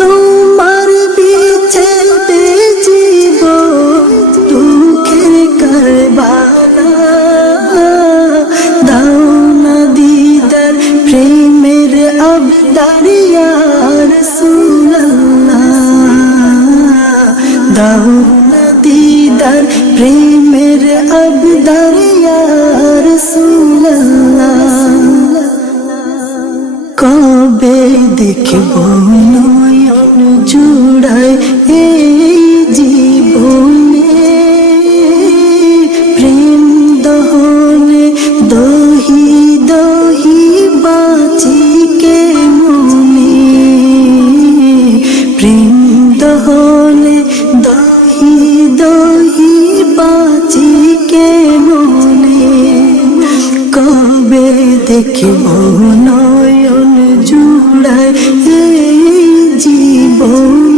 তোমার বিচ্ছেদে জীবন দুঃখের কারবালা, দাও না দিদার প্রেমের আবদার ইয়া রাসূলুল্লাহ, দাও না দিদার প্রেমের আবদার ইয়া রাসূলুল্লাহ। কবে দেখব নয়ন জুড়ায় এই জীবনে, প্রেম দহনে দহি দহি বাঁচি কেমনে, প্রেম দহনে দহি দহি বাঁচি কেমনে। কবে দেখব নয়ন জুড়ায় এই জীবন।